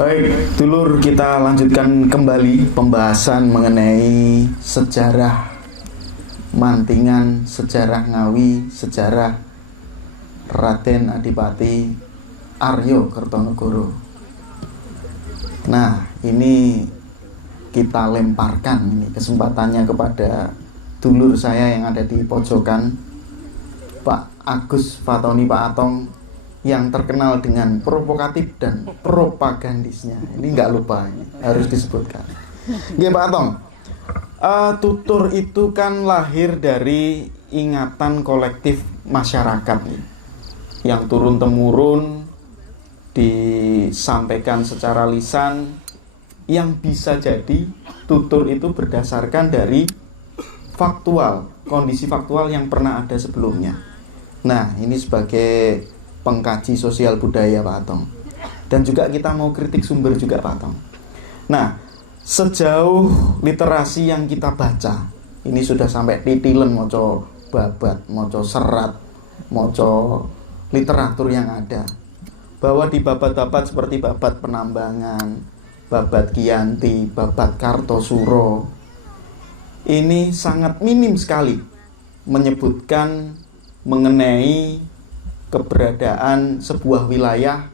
Baik, dulur, kita lanjutkan kembali pembahasan mengenai sejarah Mantingan, sejarah Ngawi, sejarah Raden Adipati Aryo Kertonegoro. Nah, ini kita lemparkan ini kesempatannya kepada dulur saya yang ada di pojokan, Pak Agus Fatoni Pak Atong, yang terkenal dengan provokatif dan propagandisnya. Ini nggak lupa, ini harus disebutkan. Nggih, Pak Atong. Tutur itu kan lahir dari ingatan kolektif masyarakat nih, yang turun temurun disampaikan secara lisan, yang bisa jadi tutur itu berdasarkan dari faktual, kondisi faktual yang pernah ada sebelumnya. Nah, ini sebagai pengkaji sosial budaya, Pak Atong, dan juga kita mau kritik sumber juga, Pak Atong. Nah, sejauh literasi yang kita baca, ini sudah sampai titilen moco babat, moco serat, moco literatur yang ada, bahwa di babat-babat seperti babat Penambangan, babat Giyanti, babat Kartosuro, ini sangat minim sekali menyebutkan mengenai keberadaan sebuah wilayah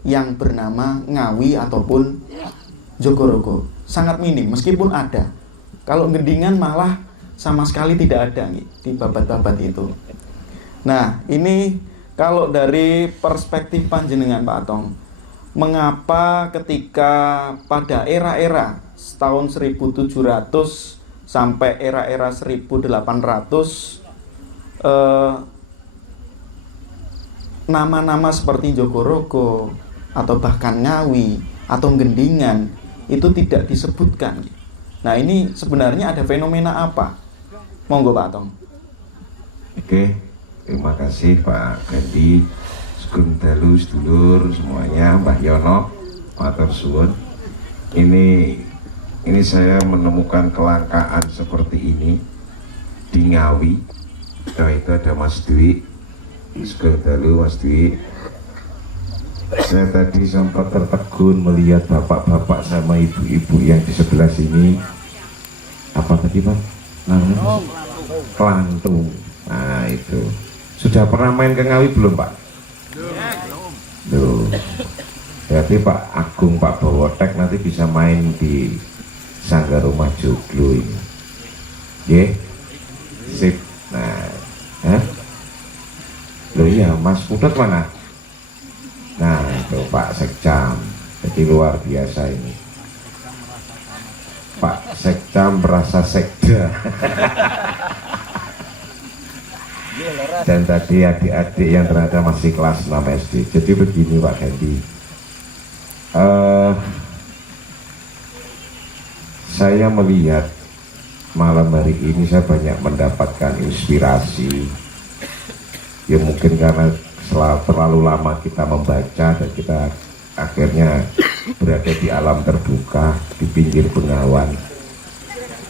yang bernama Ngawi ataupun Jogorogo. Sangat minim, meskipun ada. Kalau Gendingan malah sama sekali tidak ada nih, di babat-babat itu. Nah, ini kalau dari perspektif panjenengan, Pak Atong, mengapa ketika pada era-era tahun 1700 sampai era-era 1800 nama-nama seperti Jogorogo atau bahkan Ngawi atau Gendingan itu tidak disebutkan. Nah, ini sebenarnya ada fenomena apa? Monggo, Pak Atong. Oke, terima kasih Pak Gandhi, Sugeng Dalu, sedulur semuanya, Mbah Yono, matur suwun. Ini saya menemukan kelangkaan seperti ini di Ngawi. Nah, itu ada Mas Dwi, Sugeng Dalu, Mas Dwi. Saya tadi sempat tertegun melihat bapak-bapak sama ibu-ibu yang di sebelah sini. Apa tadi, Pak? Namanya? Kelantung. Nah, itu. Sudah pernah main ke Ngawi belum, Pak? Belum. Berarti Pak Agung, Pak Bawotek nanti bisa main di Sanggar Rumah Joglo ini. Ye? Sip. Nah, loh iya, Mas Putut mana? Nah, itu Pak Sekcam. Jadi luar biasa ini. Pak Sekcam merasa sekda. Dan tadi adik-adik yang ternyata masih kelas 6 SD. Jadi begini Pak Gandhi, saya melihat malam hari ini saya banyak mendapatkan inspirasi. Ya mungkin karena terlalu lama kita membaca dan kita akhirnya berada di alam terbuka di pinggir bengawan.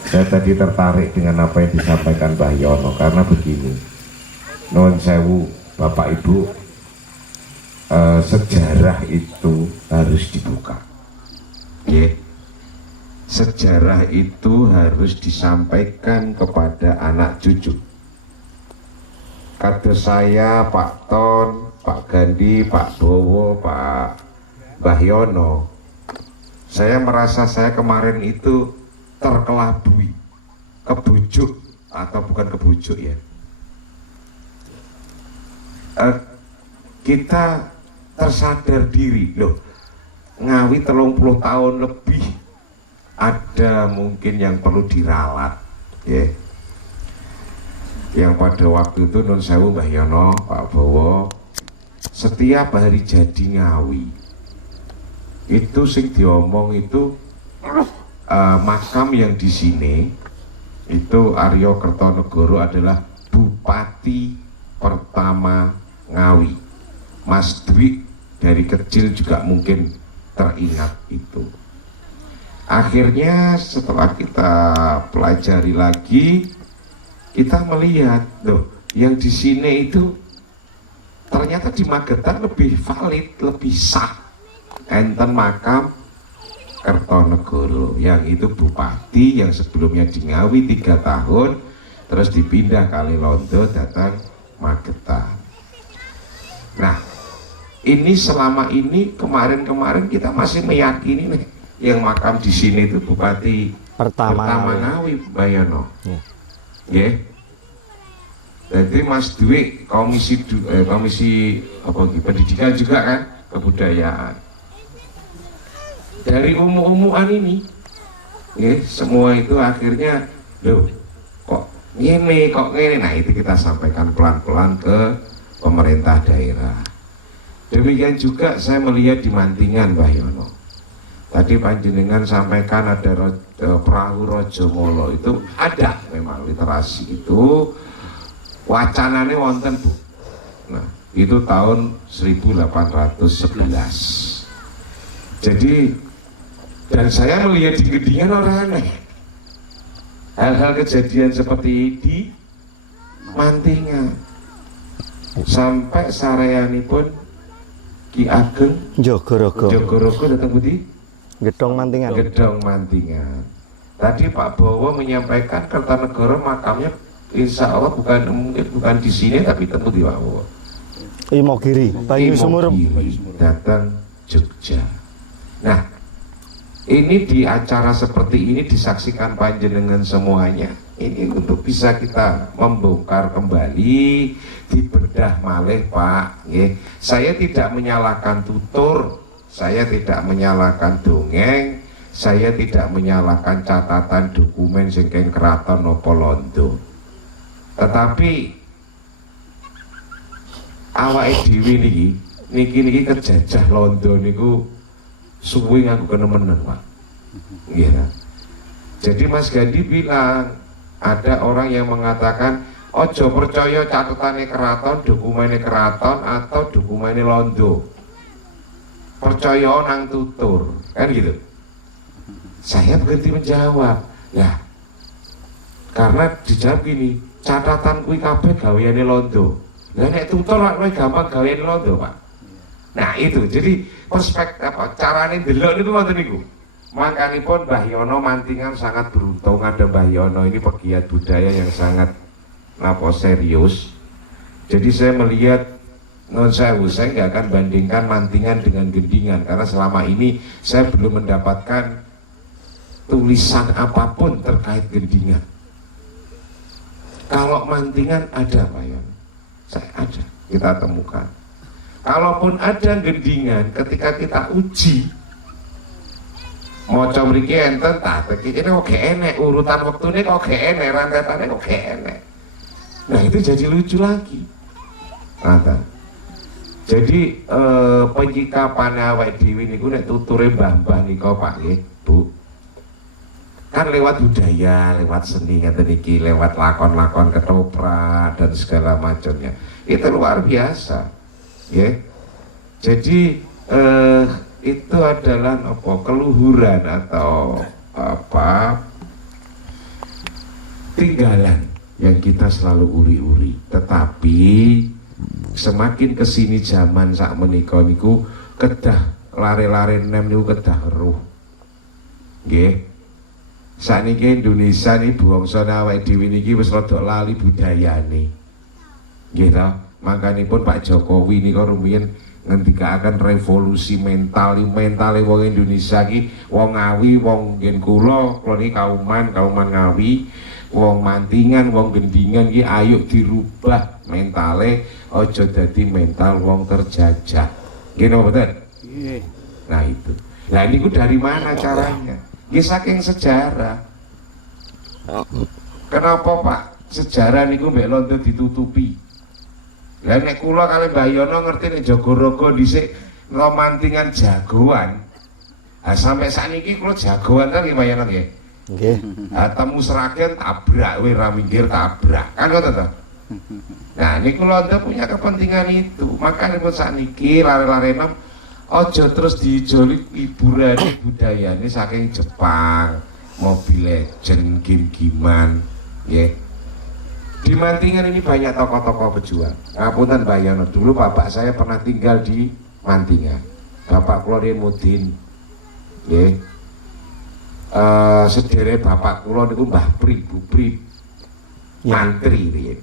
Saya tadi tertarik dengan apa yang disampaikan Mbah Yono, karena begini, nuwun sewu Bapak Ibu, sejarah itu harus dibuka. Yeah. Sejarah itu harus disampaikan kepada anak cucu. Kata saya, Pak Ton, Pak Gandhi, Pak Bowo, Pak Mbah Yono, saya merasa saya kemarin itu terkelabui, kebujuk, atau bukan kebujuk ya. Kita tersadar diri, loh, Ngawi 30 tahun lebih, ada mungkin yang perlu diralat, ya. Yang pada waktu itu nun sewu Mbah Yono, Pak Bowo, setiap hari jadi Ngawi itu sing diomong itu makam yang di sini itu Aryo Kertonegoro adalah bupati pertama Ngawi. Mas Dwi dari kecil juga mungkin teringat itu. Akhirnya setelah kita pelajari lagi, kita melihat, loh, yang di sini itu ternyata di Magetan lebih valid, lebih sah enten makam Kertonegoro yang itu bupati yang sebelumnya di Ngawi 3 tahun terus dipindah kali Londo datang Magetan. Nah ini selama ini kemarin-kemarin kita masih meyakini nih yang makam di sini itu bupati pertama Ngawi Bayono. Ya. Jadi Mas Dwi komisi apa pendidikan juga kan, kebudayaan. Dari umum-umuan ini, ya, semua itu akhirnya, loh, kok ngene. Nah itu kita sampaikan pelan-pelan ke pemerintah daerah. Demikian juga saya melihat di Mantingan, Mbah Yono. Tadi panjenengan sampaikan ada perahu Rojomolo, itu ada memang literasi itu wacananya wonten Bu. Nah itu tahun 1811. Jadi dan saya melihat di Gendingan orang aneh. Hal-hal kejadian seperti di Mantingan sampai sareanipun Ki Ageng Jogorogo datang budi Gedong Mantingan. Tadi Pak Bowo menyampaikan Kertanegara makamnya insya Allah bukan di sini tapi tentu di Wawo. Imogiri, Banyu Sumur datang Jogja. Nah, ini di acara seperti ini disaksikan panjenengan semuanya. Ini untuk bisa kita membongkar kembali, dibedah malih Pak. Saya tidak menyalahkan tutur, saya tidak menyalahkan dongeng, saya tidak menyalahkan catatan dokumen singkeng keraton nopo Londo. Tetapi awake dhewe niki kejajah Londo niku suwi nganggo kenemenan Pak. Iya. Jadi Mas Gandhi bilang ada orang yang mengatakan ojo percaya catatannya keraton, dokumennya keraton atau dokumennya Londo. Percaya nang tutur, kan gitu. Saya berhenti menjawab. Ya. Karena dijawab gini, catatan kuwi kabeh gaweane Londo. Lah nek tutur luwih gampang gaweane Londo, Pak. Nah, itu. Jadi perspektif apa carane ndelok niku ngoten niku. Makanipun Mbah Yono Mantingan sangat beruntung ada Mbah Yono ini pegiat budaya yang sangat serius. Jadi saya melihat saya nggak akan bandingkan Mantingan dengan Gendingan karena selama ini saya belum mendapatkan tulisan apapun terkait Gendingan. Kalau Mantingan ada Pak Yono, saya ada, kita temukan. Kalaupun ada Gendingan, ketika kita uji maca mriki enten ta iki kok gak enek urutan wektune kok gak enek rantetane kok gak enek. Nah itu jadi lucu lagi. Jadi penyikapan awake dhewe niku nek tuture mbah-mbah nika Pak nggih, Bu. Kan lewat budaya, lewat seni ngeten iki, lewat lakon-lakon ketoprak dan segala macamnya. Itu luar biasa. Nggih. Jadi itu adalah keluhuran atau tinggalan yang kita selalu uri-uri. Tetapi semakin kesini zaman sak menika niku kedah lare-lare nem niku kedah roh. Nggih. Sakniki Indonesia niki bangsane awake dhewe niki wis rada lali budayane. Nggih ta? Makanipun Pak Jokowi nika rumiyin ngendikaken revolusi mental wong Indonesia ki wong Ngawi, wong ngen kula niki kauman Ngawi, wong Mantingan, wong Gendingan ki ayo dirubah mentale aja dadi mental wong terjajah. Nggih napa mboten? Nggih. Nah itu. Lah niku dari mana caranya? Nggih saking sejarah. Kenapa Pak sejarah niku mbek Londo ditutupi? Lah nek kula kali Mbah Yono ngerti nek Jogorogo dhisik Mantingan jagoan. Ah sampai sakniki kula jagoan kan nggih Mbah Yono nggih. Nggih. Ah temu Sragen tabrak we ra minggir tabrak. Kan ngoten to? Nah niku Londo punya kepentingan itu. Makanya pun sakniki lare-lare nom aja terus dijoli hiburan budayane saking Jepang, Mobile Legends, game-gamean nggih. Di Mantingan ini banyak tokoh-tokoh pejuang. Ngapunten Mbah Yono, dulu bapak saya pernah tinggal di Mantingan. Bapak kula Mudin nggih. Sedherek bapak kula niku Mbah Pri, Bu Pri mantri riyen.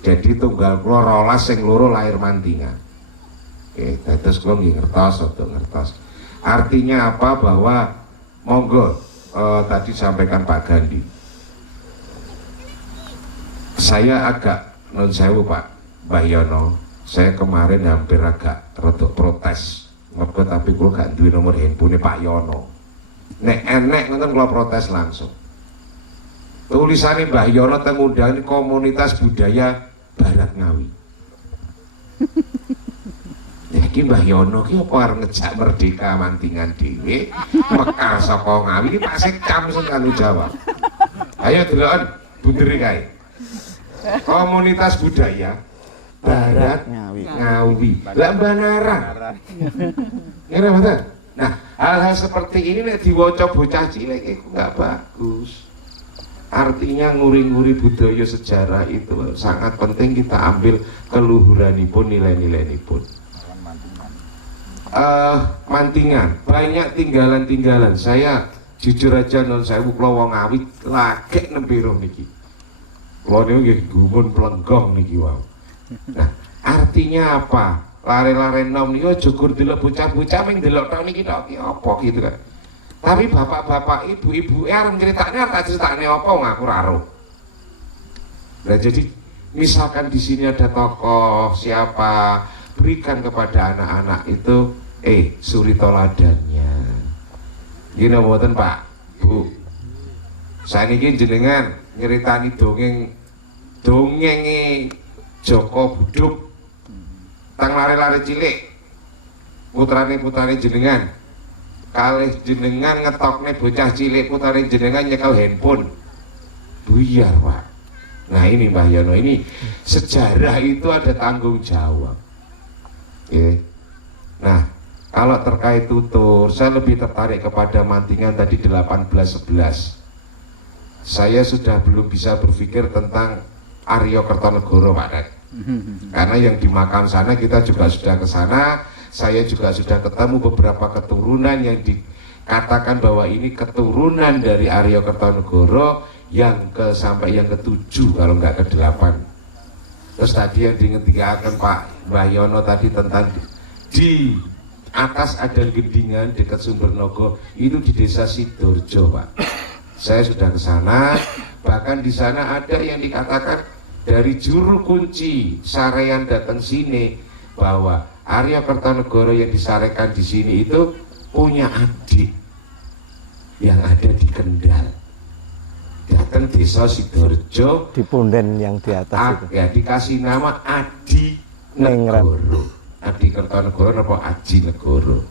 Jadi tunggal kula 12 sing loro lahir mantingan. Oke, dados kula nggih ngertos. Artinya apa? Bahwa monggo tadi sampaikan Pak Gandhi. Saya agak nun sewu Pak Mbah Yono, saya kemarin hampir agak rodok protes. Mergo tapi kula gak duwe nomor handphone Pak Yono. Nek enek ngoten kula protes langsung. Tulisannya Mbah Yono teng undangan komunitas budaya Barat Ngawi. Iki Mbah Yono ki apa arep ngejak merdeka mantingan dhewe mekar saka Ngawi iki Pak Sekcam sing kanu jawab. Ayo deloken bunderi kae. Komunitas budaya Barat Ngawi. Lah Mbah Nara. Ngene mboten? Nah, hal-hal seperti ini nek diwaca bocah cilik iku enggak bagus. Artinya nguri-nguri budaya sejarah itu sangat penting kita ambil keluhuranipun, nilai-nilaiipun. Mantingan, banyak tinggalan-tinggalan. Saya jujur aja non saya kula wong Ngawi lagek nempiro niki. Kula niku nggih gumun plenggong niki wae. Nah, artinya apa? Lare-lare nom niku jugur delok bocah-bocah ming delok tok niki tok ki apa gitu kan. Tapi bapak-bapak, ibu-ibu arep critakne tak critakne apa ngaku ora ero. Nah, jadi misalkan di sini ada tokoh siapa, berikan kepada anak-anak itu suri toladannya. Gini mboten Pak, Bu. Saniki jenengan nyeritani dongenge Joko Buduk tang lare-lare cilik. Putrane jenengan kalih jenengan ngetokne bocah cilik putrane jenengan nyekel handphone. Buyar, Pak. Nah, ini Mbah Yono, ini sejarah itu ada tanggung jawab. Oke. Nah, kalau terkait tutur, saya lebih tertarik kepada mantingan tadi 1811. Saya sudah belum bisa berpikir tentang Arya Kertanegara, Pak Nek. Karena yang di makam sana kita juga sudah ke sana, saya juga sudah ketemu beberapa keturunan yang dikatakan bahwa ini keturunan dari Arya Kertanegara yang sampai yang ke-7 kalau nggak ke-8. Terus tadi yang diingatkan Pak Mbah Yono tadi tentang di atas ada gendingan dekat Sumbernogo, itu di desa Sidorjo, Pak. Saya sudah ke sana, bahkan di sana ada yang dikatakan dari juru kunci sarean datang sini bahwa Arya Kertanegara yang disarekan di sini itu punya adik yang ada di Kendal. Datang desa Sidorjo di punden yang di atas itu. Ya dikasih nama Adi Negoro. Adi Kertanegara apa Aji Negoro.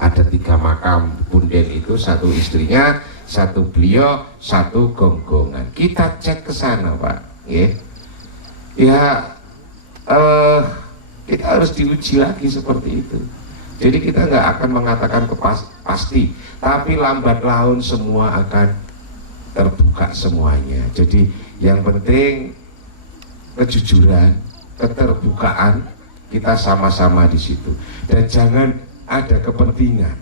Ada 3 makam punden itu, 1 istrinya, 1 beliau, 1 gonggongan. Kita cek ke sana, Pak. Ya, kita harus diuji lagi seperti itu. Jadi kita nggak akan mengatakan pasti, tapi lambat laun semua akan terbuka semuanya. Jadi yang penting kejujuran, keterbukaan, kita sama-sama di situ. Dan jangan ada kepentingan.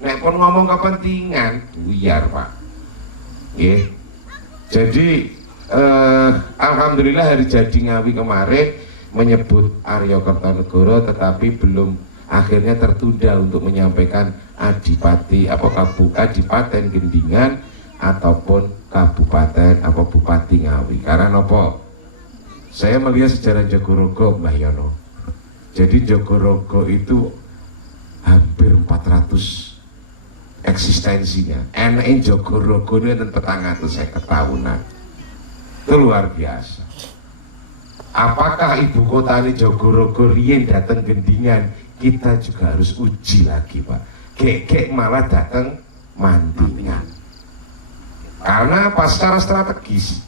Nek pun ngomong kepentingan, buyar, Pak. Jadi alhamdulillah hari jadi Ngawi kemarin menyebut Arya Kertanegara, tetapi belum, akhirnya tertunda untuk menyampaikan Adipati Kadipaten Gendingan ataupun Kabupaten Bupati Ngawi. Karena apa? Saya melihat sejarah Jogorogo, Mbah Yono. Jadi Jogorogo itu hampir 400 eksistensinya. Enake Jogorogo ini enten 450 tahunan. Itu luar biasa. Apakah ibu kota ini Jogorogo riyen datang Gendingan? Kita juga harus uji lagi, Pak. Kek malah datang Mantingan. Karena apa? Secara strategis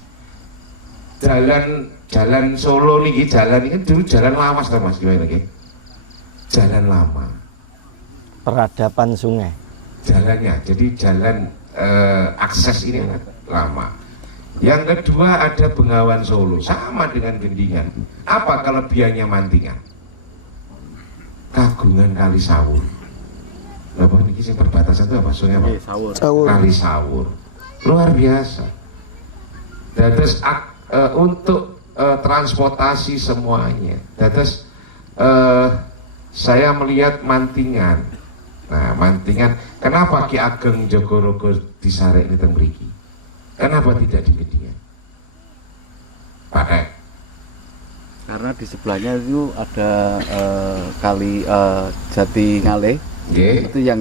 jalan Solo nih, jalan ini dulu jalan lawas, Mas, gimana lagi? Jalan lama. Peradaban sungai. Jalannya, jadi jalan akses ini lama. Yang kedua ada Bengawan Solo, sama dengan Gendingan. Apa kelebihannya Mantingan? kagungan Kali Sawur. Lapa niki sing perbatasan itu apa sungai apa? Sawur. Kali Sawur. Luar biasa. Dan terus untuk transportasi semuanya. Dan terus saya melihat Mantingan. Nah, Mantingan, kenapa Ki Ageng Jogorogo disarek di mriki? Kenapa tidak di media? Pakai. Karena di sebelahnya itu ada kali Jati Ngale. Nggih. Itu yang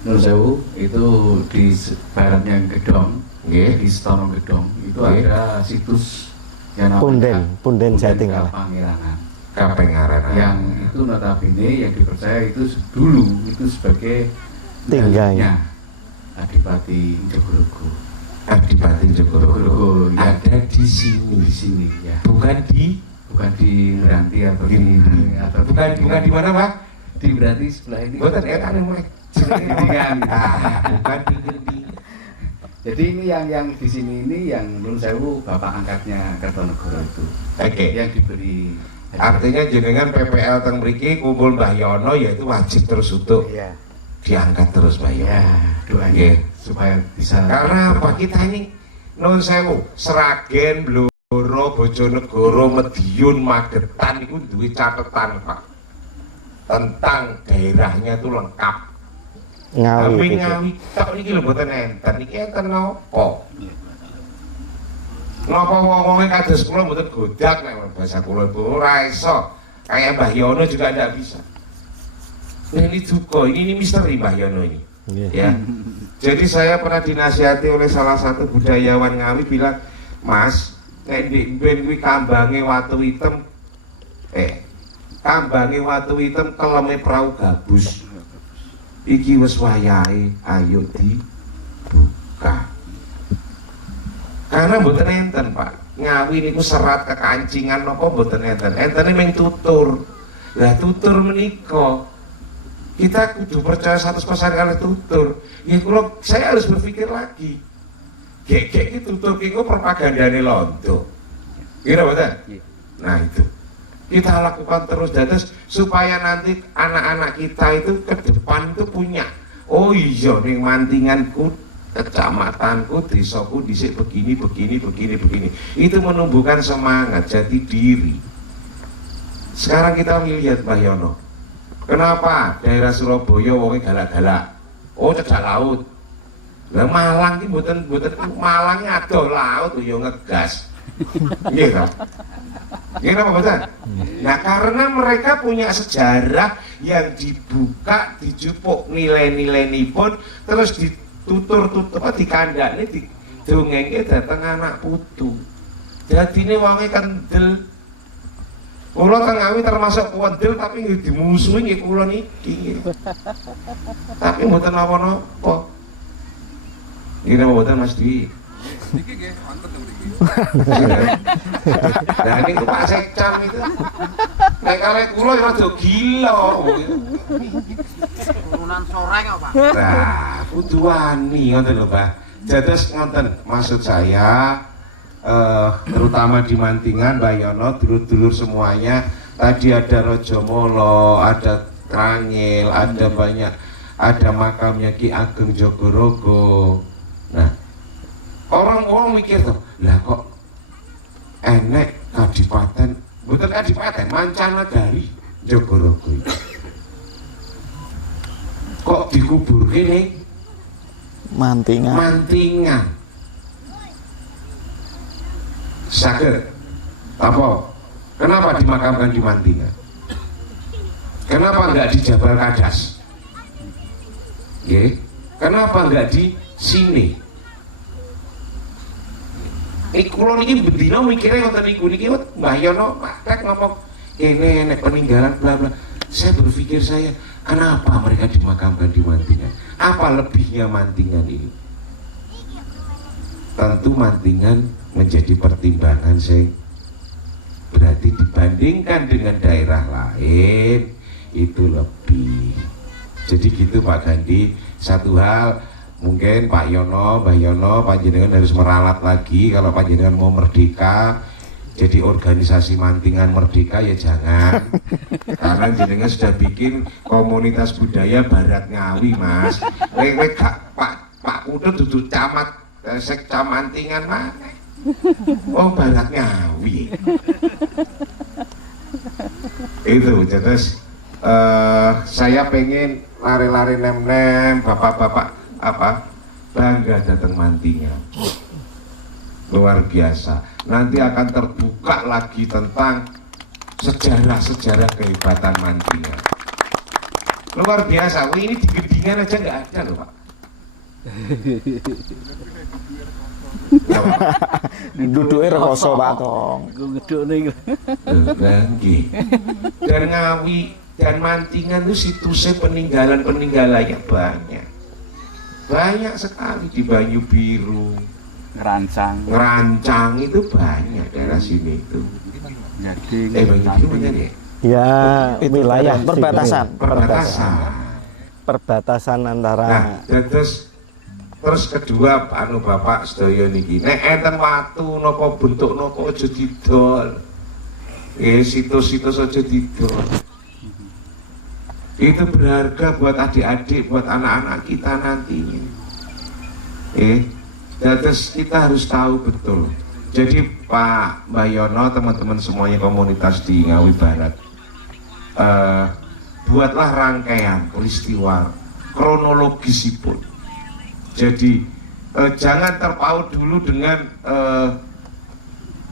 Nur Sewu itu di baratnya Gedong, di Setono Gedong itu Nggih. ada situs yang namanya Punden Jati Ngale. Kapangiranan. Kapengaranan. Yang itu notabene yang dipercaya itu dulu itu sebagai Tingganya. Adipati Jogorogo. Adipati Jogorogo Ya. ada di sini. Di sini ya. Bukan di Meranti atau bukan di mana, Pak? di Meranti sebelah ini. Bukan enak Mek. Gendingan. Bukan di Gending. Jadi ini yang di sini ini yang Nun Sewu bapak angkatnya Kertonegoro itu. Oke. Yang diberi Artinya jenengan PPL teng mriki kumpul Mbah Yono yaitu wajib terus untuk ya, diangkat terus Mbah Yono. ya doanya Nggih. supaya bisa. Karena apa kita ini Nun Sewu, Sragen, Blora, Bojonegoro, Medion, Magetan itu duwe catatan Pak. Tentang daerahnya itu lengkap. Ngawi. Tapi itu. Ngawi tok niki lho mboten enten. Niki enten napa? Napa wong-wonge kados kula mboten godak nek bahasa kula itu ora iso. Kayak Mbah Yono juga ndak bisa. Nah, ini duka, ini misteri Mbah Yono ini. Nggih. Ya. Jadi saya pernah dinasihati oleh salah satu budayawan Ngawi bilang, "Mas, nek ndek ben kuwi kambange watu hitam kambange watu hitam keleme prau gabus. Iki wis wayahe, ayo dibuka." Karena mboten enten, Pak. Ngawi niku serat kekancingan napa mboten enten. Entene mung tutur. Lah tutur menika kita kudu percaya 100% kali tutur. Ya saya harus berpikir lagi. Gek-gek iki tutur ki propagandane londo. Kira mboten? Nah itu. Kita lakukan terus dan terus supaya nanti anak-anak kita itu ke depan itu punya. Oh iya ning Mantinganku, kecamatanku, desaku dhisik begini. Itu menumbuhkan semangat jati diri. Sekarang kita lihat Mbah Yono. Kenapa daerah Surabaya wonge galak-galak? Oh cedak laut. Lah Malang ki mboten Malang adoh laut yo ngegas. Nggih ta? Nggih napa mboten? Nah karena mereka punya sejarah yang dibuka, dijupuk nilai-nilai pun terus ditutur-tutur dikandhani didongengke dateng anak putu. Dadine wonge kendel. Kula teng Ngawi termasuk kuwendel tapi nggih dimusuhi nggih kula niki. Tapi mboten napa-napa. Nggih napa mboten Mas Dwi? Niki nggih wonten teng mriki. Nah niku Pak Sekcam itu. Nek kalih kula ya rada gila. Turunan soreng apa? Nah, kudu wani ngoten lho, Pak. Dados ngoten maksud saya terutama di Mantingan, Mbah Yono, dulur-dulur semuanya. Tadi ada Rajamala, ada Trangil, ada banyak, ada makamnya Ki Ageng Jogorogo. Nah, orang mikir tuh, lah kok enek kadipaten, bukan kadipaten, mancanegari Jogorogo itu. Kok dikubur ini? Mantingan. Saged apa? Kenapa dimakamkan di Mantingan? Kenapa enggak di Jabal Kadas? Kenapa enggak di sini? Kula niki bendina mikire ngoten niku niki Mbah Yono praktek ngomong kene nek peninggalan bla bla. Saya berpikir kenapa mereka dimakamkan di Mantingan? Apa lebihnya Mantingan ini? Tentu Mantingan menjadi pertimbangan berarti dibandingkan dengan daerah lain itu lebih. Jadi gitu Pak Gandhi. Satu hal mungkin Pak Yono, Mbah Yono, panjenengan harus meralat lagi kalau panjenengan mau merdeka. jadi organisasi mantingan merdeka ya jangan. Karena jenengan sudah bikin komunitas budaya Barat Ngawi, Mas. Kowe gak Pak Putut dudu camat sekca mantingan mana? Oh, Barat Ngawi. Itu terus saya pengen lari-lari nem-nem, bapak-bapak apa bangga datang mantingan. Luar biasa. Nanti akan terbuka lagi tentang sejarah-sejarah kehebatan mantingan. Luar biasa. Wih, ini di Gedingan aja nggak ada loh, Pak. Ya, Pak. Duduknya rekoso Pak Tong. Dan Ngawi dan Mantingan itu situsnya peninggalannya banyak sekali. Di Banyu Biru, Ngerancang itu banyak daerah sini itu. Banyu Biru benar ya? Ya, itu wilayah perbatasan antara. Nah, terus kedua Bapak sedaya niki nek enten watu napa bentuk napa aja didol. Situs-situs aja didol. Itu berharga buat adik-adik, buat anak-anak kita nantinya. Terus kita harus tahu betul. Jadi Pak Bayono, teman-teman semuanya komunitas di Ngawi Barat, buatlah rangkaian peristiwa kronologisipun. Jadi jangan terpaut dulu dengan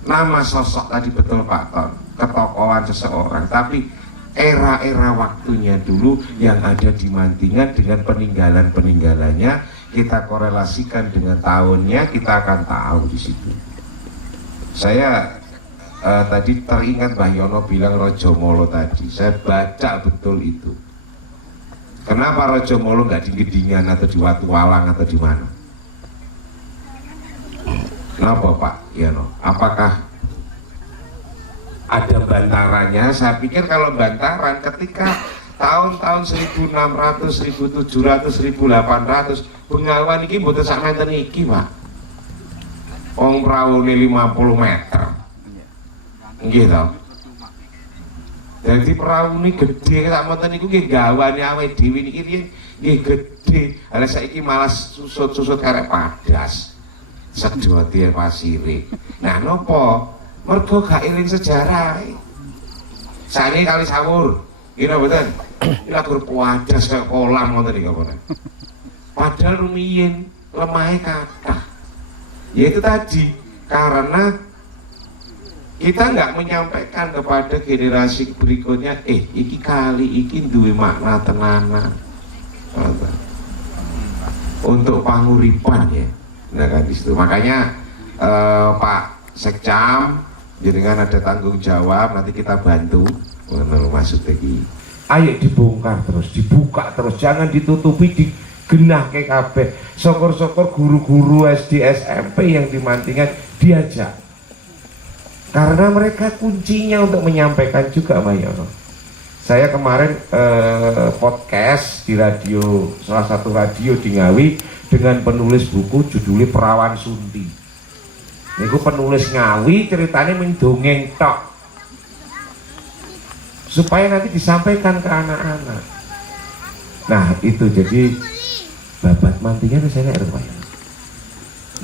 nama sosok tadi, betul Pak Ton, ketokohan seseorang, tapi era-era waktunya dulu yang ada di Mantingan dengan peninggalan-peninggalannya kita korelasikan dengan tahunnya, kita akan tahu di situ. Saya tadi teringat Mbah Yono bilang Rojomolo tadi, saya baca betul itu. Kenapa Rojomolo nggak di Gedingan atau di Watu Walang atau di mana? Kenapa Pak Yono? Apakah ada bantarannya? Saya pikir kalau bantaran ketika tahun-tahun 1600, 1700, 1800 Bengawan ini mboten sak meter iki, Pak. Wong praune 50 meter. Nggih to. Jadi perahu ini gede sak moten niku nggih gawane awake dhewe niki nggih gede. Lah saiki malah susut-susut karek padas. Sedoti pasire. Nah, nopo? Mergo gak eling sejarah. Sane kali sawur. Kira mboten? Ila gur padas kaya kolam ngoten iki apa. Padahal rumiyin lemahnya kathah. Ya itu tadi, karena kita nggak menyampaikan kepada generasi berikutnya, iki kali iki duwe makna tenanan untuk panguripan ya. Nah kan di situ. Makanya Pak Sekcam, jenengan ada tanggung jawab, nanti kita bantu untuk masuk lagi. Ayo dibongkar terus, dibuka terus, jangan ditutupi, genah ke kabeh. Syukur-syukur guru-guru SD SMP yang di Mantingan diajak, karena mereka kuncinya untuk menyampaikan juga, Mbak Yono. Saya kemarin podcast di radio, salah satu radio di Ngawi dengan penulis buku judulnya Perawan Sunti. Niku penulis Ngawi ceritanya mendongeng tok supaya nanti disampaikan ke anak-anak. Nah itu jadi babat Mantingan saya nggak ada.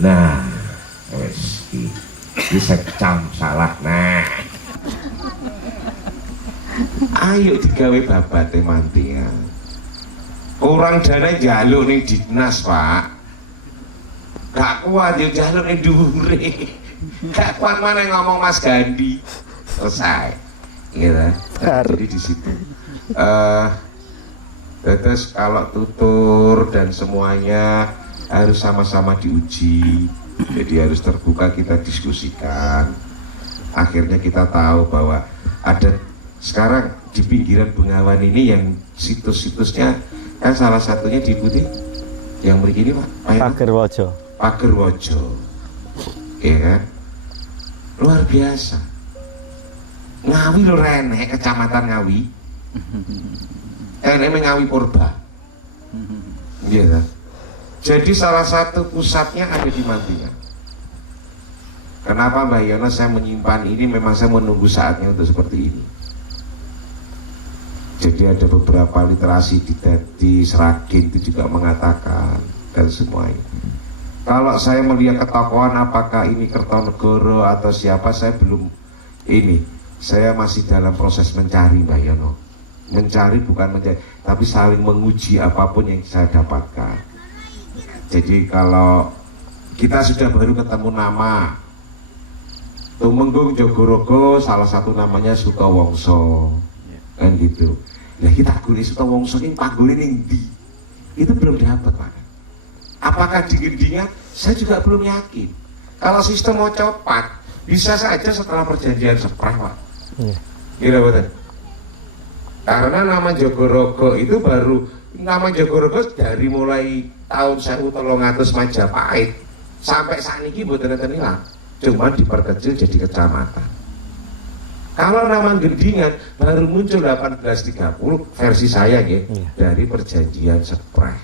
Nah, di Sekcam salah. Nah, ayo digawe babat Mantingan. Kurang dana jaluk nih dinas Pak. Gak kuat ya jaluk nih dhuwure. Gak kuat mana ngomong Mas Gandhi. Selesai. Gitu. Jadi di situ. Terus kalau tutur dan semuanya harus sama-sama diuji, jadi harus terbuka, kita diskusikan. Akhirnya kita tahu bahwa ada sekarang di pinggiran Bengawan ini yang situs-situsnya kan salah satunya diikuti yang begini Pak, Pagerwojo, ya kan? Luar biasa. Ngawi lho renek, kecamatan Ngawi. Ngawi Purba. Iya kan? Jadi salah satu pusatnya ada di Mantingan. Kenapa Mbak Yono saya menyimpan ini? Memang saya menunggu saatnya untuk seperti ini. Jadi ada beberapa literasi di Seragen itu juga mengatakan dan semuanya. Kalau saya melihat ketokohan apakah ini Kertonegoro atau siapa, saya belum ini. Saya masih dalam proses mencari Mbak Yono. Mencari bukan mencari, tapi saling menguji apapun yang saya dapatkan. Jadi kalau kita sudah baru ketemu nama Tumenggung Jogorogo, salah satu namanya Sutawongso, kan gitu. Nah kita guni Sutawongso ini panggulin yang di itu belum dapat Pak. Apakah di Gendingan? Saya juga belum yakin. Kalau sistem mau cepat, bisa saja setelah perjanjian Sepreh Pak. Gila betul. Karena nama Jogorogo itu baru, nama Jogorogo dari mulai tahun 1300 Majapahit sampai saat ini mboten enten ilang. Cuma diperkecil jadi kecamatan. Kalau nama Gendingan baru muncul 1830 versi saya ya, dari perjanjian Sepreh.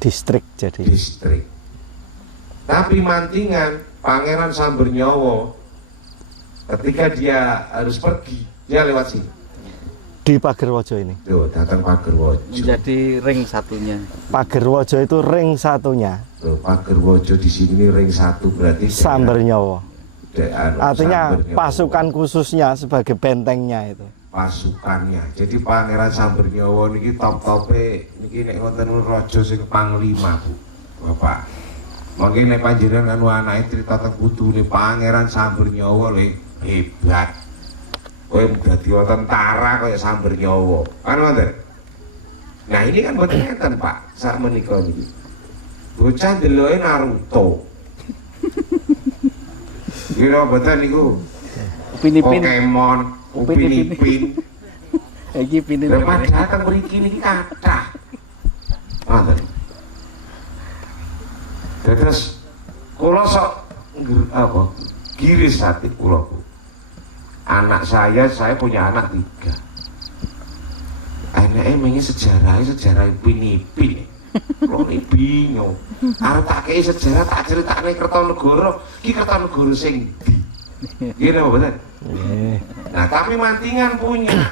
Distrik jadi. Distrik. Tapi Mantingan, Pangeran Sambernyowo, ketika dia harus pergi, dia lewat sini. Di Pagerwojo ini. Tuh, datang Pagerwojo. Menjadi ring satunya. Pagerwojo itu ring satunya. Tuh, Pagerwojo di sini ring satu berarti Sambernyowo. Artinya Sambernyowo. pasukan khususnya sebagai bentengnya itu. Pasukannya. Jadi Pangeran Sambernyowo niki top-tope niki nek wonten raja sing panglima, Bu. Bapak. Mangke nek panjenengan anu anake crita teng putune Pangeran Sambernyowo le hebat. Kowe dadi tentara kaya Sambernyowo. Kan ngoten. Nah, ini kan mboten ngeten, Pak. Sak menika niki. Bocah deloke Naruto. Kira mboten niku. Upin Ipin. Pokemon, Upin Ipin. Iki pinin. Lepas datang mriki niki kathah. Ngoten. Terus kula sok apa? Giris hati kula, Bu. Anak saya punya anak 3. Anaknya mengi sejarah Upin Ipin. Kula ini bingung. Arep tak kei sejarah tak critakne Kertonegoro. Ki Kertonegoro sing ndi? Gini apa betul? Nah tapi Mantingan punya.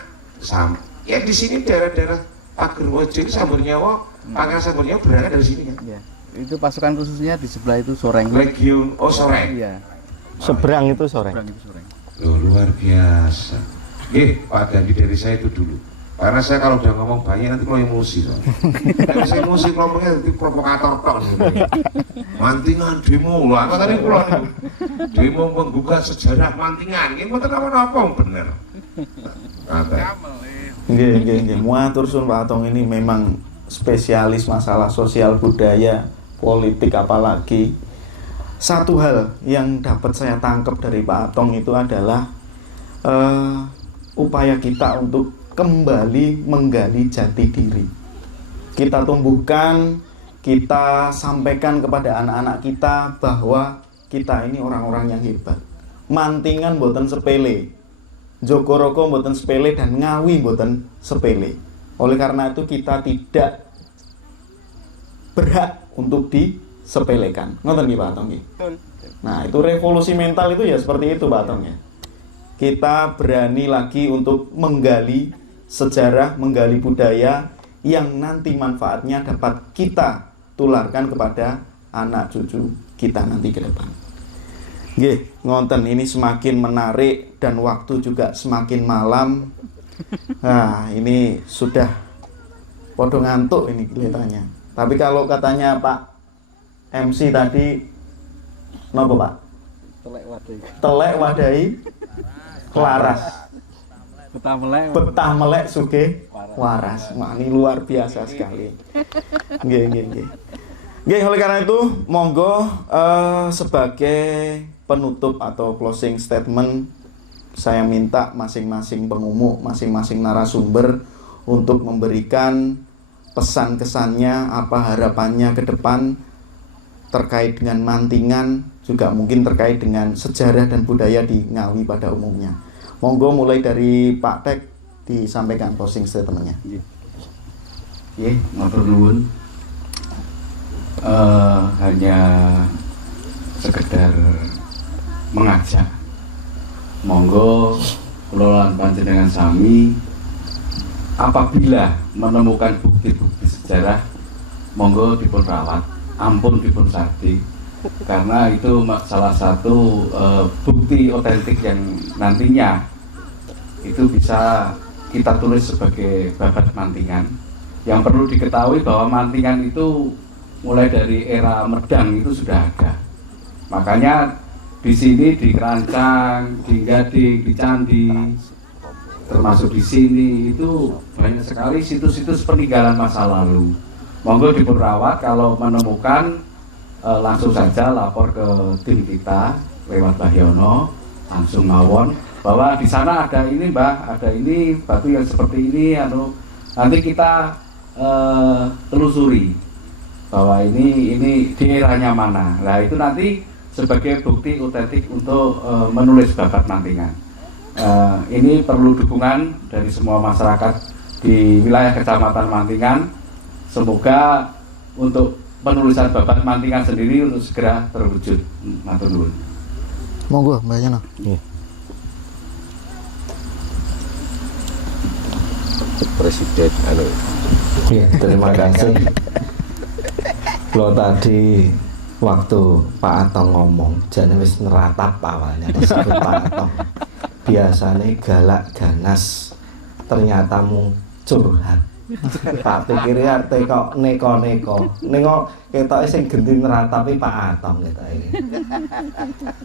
Ya di sini daerah-daerah Pagerwojo ini Sambernyowo, Pangeran Sambernyowo berangkat dari sini kan? Ya. Itu pasukan khususnya di sebelah itu Soreng. Legiun, oh Soreng. Iya. Seberang itu sore. Seberang itu Soreng. Loh, luar biasa. Pak Dandi dari saya itu dulu. Karena saya kalau udah ngomong banyak nanti kalau emosi. Kalau saya emosi ngomongnya nanti provokator tok. Mantingan demo loh. Aku tadi pulang demo menggugat sejarah Mantingan. Ini betul apa bener. Kata. Nggih. Muatur sun Pak Atong ini memang spesialis masalah sosial budaya, politik apalagi. Satu hal yang dapat saya tangkap dari Pak Atong itu adalah upaya kita untuk kembali menggali jati diri. Kita tumbuhkan, kita sampaikan kepada anak-anak kita bahwa kita ini orang-orang yang hebat. Mantingan mboten sepele, Jogorogo mboten sepele, dan Ngawi mboten sepele. Oleh karena itu kita tidak berhak untuk disepelekan. Ngoten nggih Pak Atong nggih. Nah, itu revolusi mental itu ya seperti itu Pak Atong ya. Kita berani lagi untuk menggali sejarah, menggali budaya yang nanti manfaatnya dapat kita tularkan kepada anak cucu kita nanti ke depan. Nggih, ngonten ini semakin menarik dan waktu juga semakin malam. Nah, ini sudah podo ngantuk ini kelihatannya. Tapi kalau katanya Pak MC tadi nopo Pak? Telek wadai laras. Betah melek sugih waras. Wah, ini luar biasa sekali. Nggih. Oleh karena itu, monggo sebagai penutup atau closing statement, saya minta masing-masing pengumum, masing-masing narasumber untuk memberikan pesan kesannya, apa harapannya ke depan terkait dengan Mantingan, juga mungkin terkait dengan sejarah dan budaya di Ngawi pada umumnya. Monggo mulai dari Pak Tek disampaikan closing statementnya. Nggih, matur nuwun. Hanya sekedar mengajak monggo kula lan panjenengan sami apabila menemukan bukti-bukti sejarah monggo dipun rawat, ampun dipun sardi, karena itu salah satu bukti otentik yang nantinya itu bisa kita tulis sebagai babat mantingan. Yang perlu diketahui bahwa mantingan itu mulai dari era Medang itu sudah ada. Makanya di sini di Kerancang, di Gading, di Candi, termasuk di sini itu banyak sekali situs-situs peninggalan masa lalu. Monggo dipun rawat, kalau menemukan langsung saja lapor ke tim kita lewat Bahyono, langsung mawon bahwa di sana ada ini Mbah, ada ini batu yang seperti ini, nanti kita telusuri bahwa ini di eranya mana. Nah itu nanti sebagai bukti otentik untuk menulis babat mantingan. Ini perlu dukungan dari semua masyarakat di wilayah Kecamatan Mantingan. Semoga untuk penulisan babat mantingan sendiri untuk segera terwujud. Matur nuwun. Monggo Mbak Yana. Presiden Ya, terima kasih. Lo tadi waktu Pak Atong ngomong, jadi wis neratap awalnya disebut Pak Atong. Biasanya galak ganas, ternyata mau curhat. Tak pikir arti kok neko-neko. Nengok ketoke sing genti neratapi Pak Atong ketoke.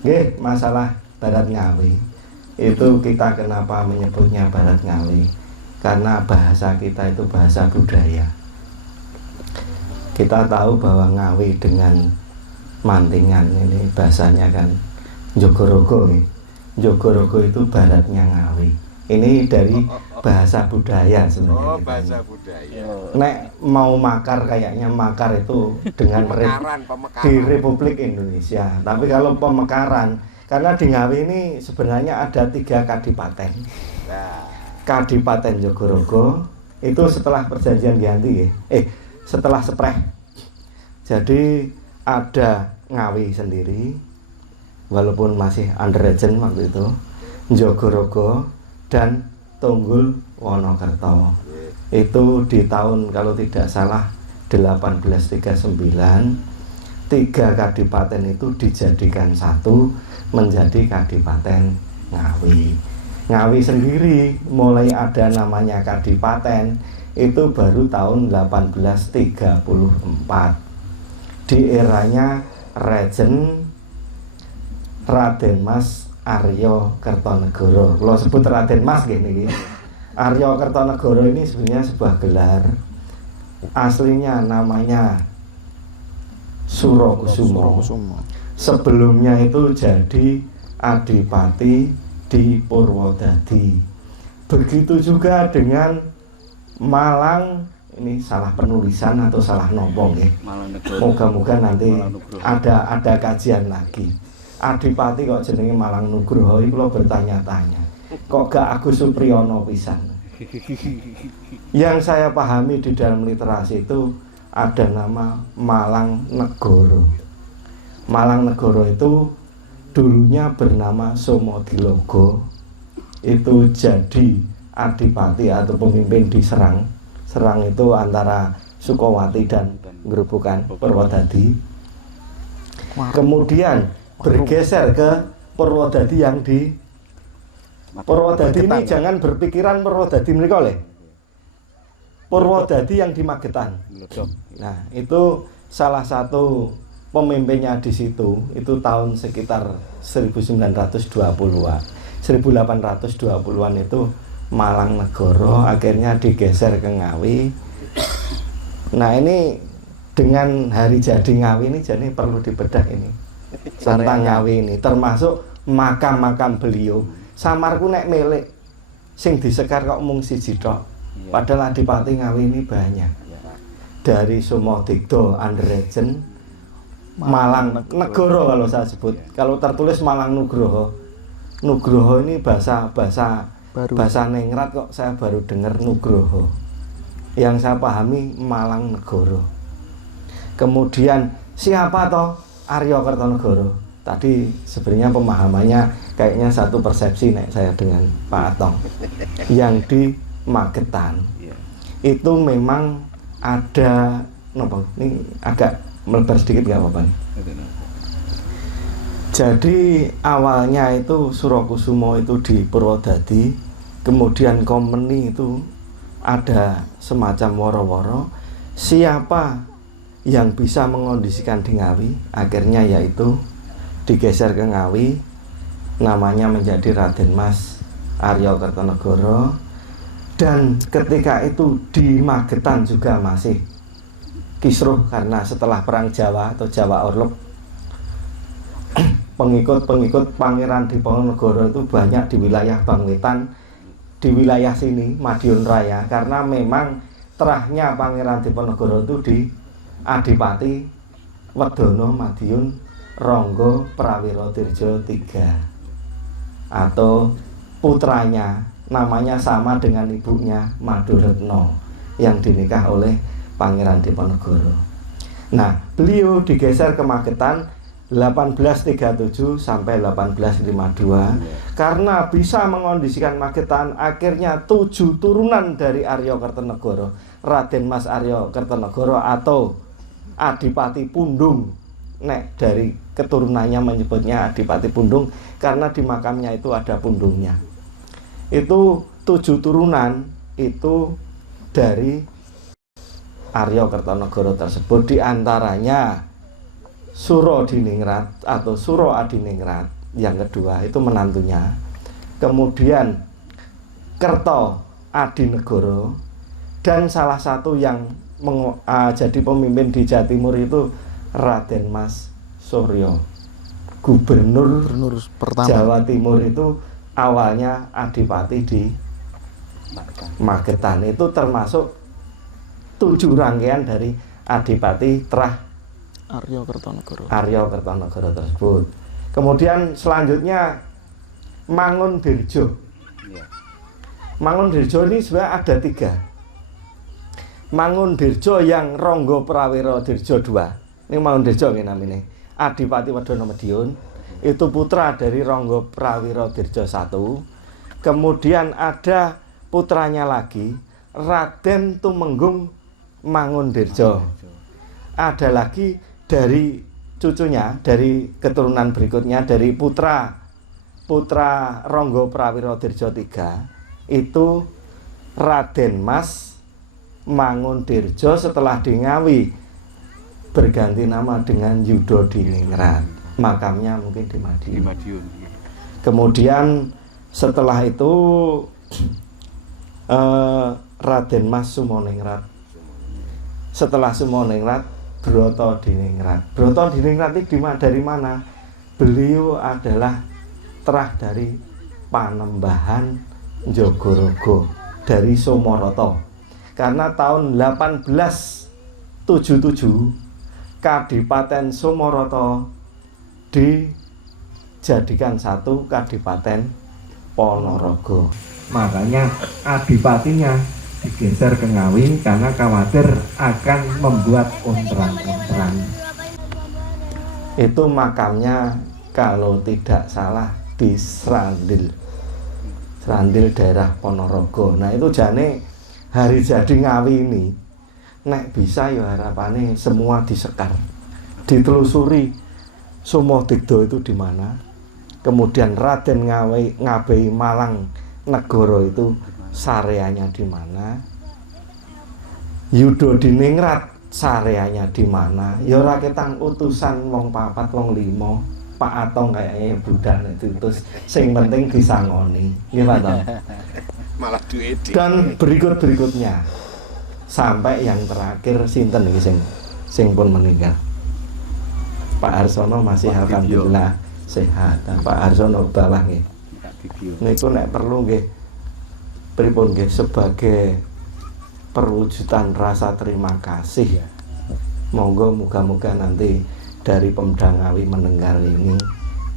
Nggih, masalah Barat Ngawi. Itu kita kenapa menyebutnya Barat Ngawi? Karena bahasa kita itu bahasa budaya. Kita tahu bahwa Ngawi dengan Mantingan ini bahasanya kan Jogorogo. Jogorogo itu baratnya Ngawi. Ini dari bahasa budaya sebenarnya. Oh, bahasa budaya. Nek mau makar kayaknya makar itu dengan di Republik Indonesia. Tapi kalau pemekaran, karena di Ngawi ini sebenarnya ada 3 kadipaten. Kadipaten Jogorogo itu setelah perjanjian ganti setelah Sepreh. Jadi ada Ngawi sendiri, walaupun masih under regent waktu itu, Jogorogo dan Tunggul Wonokerto. Itu di tahun kalau tidak salah 1839, 3 kadipaten itu dijadikan satu menjadi Kadipaten Ngawi. Ngawi sendiri mulai ada namanya kadipaten itu baru tahun 1834 di eranya Raden Mas Arya Kertonegoro. Kalau sebut Raden Mas gini, Arya Kertonegoro ini sebenarnya sebuah gelar. Aslinya namanya Surokusumo. Sebelumnya itu jadi adipati di Purwodadi. Begitu juga dengan Malang, ini salah penulisan atau salah nombong ya. Moga-moga nanti ada kajian lagi. Adipati kok jenenge Malang Nugroho, itu lo bertanya-tanya. Kok gak Agus Supriyono pisan? Yang saya pahami di dalam literasi itu ada nama Malang Negoro. Malang Negoro itu dulunya bernama Somodilogo. Itu jadi adipati atau pemimpin di Serang. Serang itu antara Sukowati dan Gerobokan Purwodadi. Kemudian bergeser ke Purwodadi yang di Purwodadi ini jangan berpikiran Purwodadi mereka oleh Purwodadi yang di Magetan. Nah, itu salah satu pemimpinnya di situ. Itu tahun sekitar 1920-an. 1820-an itu Malang Negoro, akhirnya digeser ke Ngawi. Nah, ini dengan hari jadi Ngawi ini jadi perlu dibedah ini tentang Ngawi ini, termasuk makam-makam beliau. Samarku nek milik sing disekar kok mung siji tok. Padahal adipati Ngawi ini banyak. Dari Sumodigdo, Anderejen, Malang Negoro kalau saya sebut. Kalau tertulis Malang Nugroho. Nugroho ini bahasa Ningrat kok saya baru dengar Nugroho. Yang saya pahami Malang Negoro. Kemudian siapa toh Arya Kertonegoro? tadi sebenarnya pemahamannya kayaknya satu persepsi nek saya dengan Pak Atong. Yang di Magetan itu memang ada ini agak melebar sedikit nggak apa-apa nih. Jadi awalnya itu Surokusumo itu di Purwodadi, kemudian Komeni itu ada semacam woro-woro. Siapa yang bisa mengondisikan di Ngawi, akhirnya yaitu digeser ke Ngawi, namanya menjadi Raden Mas Arya Kertanegara. Dan ketika itu di Magetan juga masih kisruh karena setelah perang Jawa atau Jawa Orlok, pengikut-pengikut Pangeran Diponegoro itu banyak di wilayah Bangwetan, di wilayah sini Madiun Raya, karena memang terahnya Pangeran Diponegoro itu di Adipati Wedono Madiun Ronggo Prawiro Dirjo III, atau putranya namanya sama dengan ibunya Maduretno yang dinikah oleh Pangeran Diponegoro. Nah, beliau digeser ke Magetan 1837 sampai 1852 karena bisa mengondisikan Magetan. Akhirnya 7 turunan dari Arya Kertanegara, Raden Mas Arya Kertanegara atau Adipati Pundung, nek dari keturunannya menyebutnya Adipati Pundung karena di makamnya itu ada pundungnya. Itu 7 turunan itu dari Arya Kertanegara tersebut, diantaranya Suro Diningrat atau Suro Adiningrat yang kedua itu menantunya, kemudian Kerto Adinegoro, dan salah satu yang jadi pemimpin di Jawa Timur itu Raden Mas Suryo, gubernur pertama Jawa Timur itu awalnya adipati di Magetan. Itu termasuk 7 rangkaian dari adipati terah Arya Kertanegara tersebut. Kemudian selanjutnya Mangundirjo. Mangundirjo ini sebenarnya ada 3. Mangundirjo yang Ronggo Prawiro Dirjo II. Ini Mangundirjo ini namanya. Adipati Wedono Madiun. Itu putra dari Ronggo Prawiro Dirjo I. Kemudian ada putranya lagi, Raden Tumenggung Mangundirjo. Ada lagi dari cucunya, dari keturunan berikutnya, dari putra Ronggo Prawiro Dirjo III itu Raden Mas Mangundirjo. Setelah di Ngawi berganti nama dengan Yudo Diningrat, makamnya mungkin di Madiun. Kemudian setelah itu Raden Mas Sumoningrat. Setelah Sumoningrat Broto Diningrat. Broto Diningrat itu dari mana? Beliau adalah terah dari Panembahan Jogorogo, dari Somoroto. Karena tahun 1877 Kadipaten Somoroto dijadikan satu Kadipaten Ponorogo. Makanya adipatinya digeser ke Ngawi karena khawatir akan membuat kontrak-kontrak. Itu makamnya kalau tidak salah di Srandil daerah Ponorogo. Nah itu jane hari jadi Ngawi ini nek bisa ya harapannya semua disekar, ditelusuri Sumodigdo itu di mana, kemudian Raden Ngabei Malang Negoro itu sareanya di mana, Yudo Diningrat sareanya di mana. Ya ora ketang utusan wong 4 wong 5, Pak Atong kayaknya budak itu terus sing penting disangoni. Nggih Pak Atong. Malah duit. Dan berikutnya sampai yang terakhir sinten iki sing pun meninggal. Pak Arsono masih alhamdulillah sehat. Pak Arsono bawah nggih. Niku nek perlu nggih pripun nggih sebagai perwujudan rasa terima kasih. Monggo muga-muga nanti dari Pemda Ngawi mendengar ini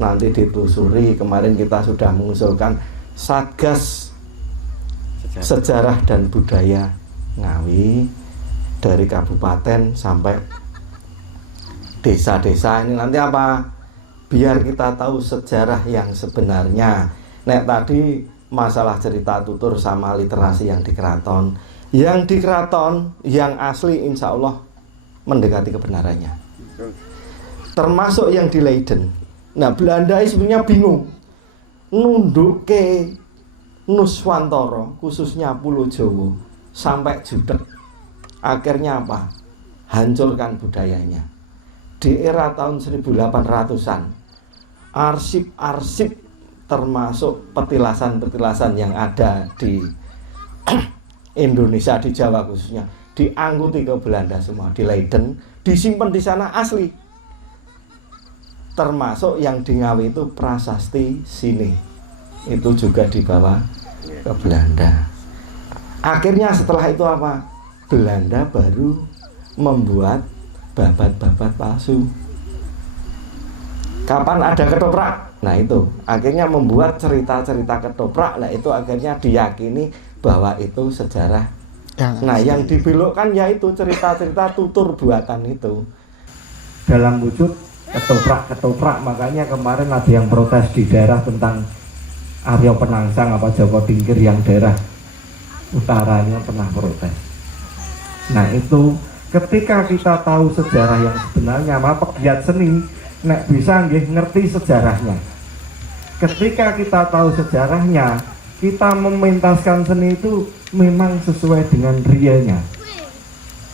nanti ditelusuri. Kemarin kita sudah mengusulkan Satgas Sejarah dan Budaya Ngawi dari kabupaten sampai desa-desa ini nanti apa biar kita tahu sejarah yang sebenarnya. Nek tadi masalah cerita tutur sama literasi yang di keraton. Yang di keraton, yang asli insya Allah mendekati kebenarannya. Termasuk yang di Leiden. Nah, Belanda sebenarnya bingung. Nunduk ke Nuswantara, khususnya Pulau Jawa, sampai judek. Akhirnya apa? Hancurkan budayanya. Di era tahun 1800-an, arsip-arsip termasuk petilasan-petilasan yang ada di Indonesia, di Jawa khususnya, diangkuti ke Belanda semua, di Leiden, disimpan di sana asli. Termasuk yang di Ngawi itu prasasti sini, itu juga dibawa ke Belanda. Akhirnya setelah itu apa? Belanda baru membuat babat-babat palsu. Kapan ada ketoprak? Nah itu akhirnya membuat cerita-cerita ketoprak. Nah itu akhirnya diyakini bahwa itu sejarah. Nah yang dibelokkan yaitu cerita-cerita tutur buatan itu dalam wujud ketoprak. Makanya kemarin ada yang protes di daerah tentang Aryo Penangsang apa Joko Tingkir yang daerah utaranya pernah protes. Nah itu ketika kita tahu sejarah yang sebenarnya, maka pegiat seni nek bisa ngerti sejarahnya. Ketika kita tahu sejarahnya, kita mementaskan seni itu memang sesuai dengan rianya.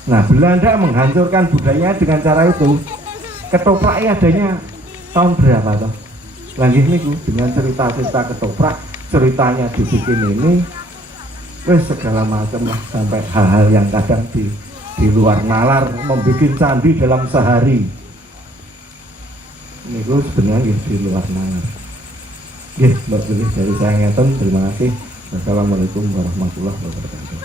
Nah, Belanda menghancurkan budayanya dengan cara itu. Ketopraknya adanya tahun berapa toh? Lagi niku dengan cerita-cerita ketoprak, ceritanya dibikin ini, terus segala macam lah, sampai hal-hal yang kadang di luar nalar, membuat candi dalam sehari. Niku sebenarnya di luar nalar. Nggih, Mbak Bilih dari saya ngeten, terima kasih. Wassalamualaikum warahmatullahi wabarakatuh.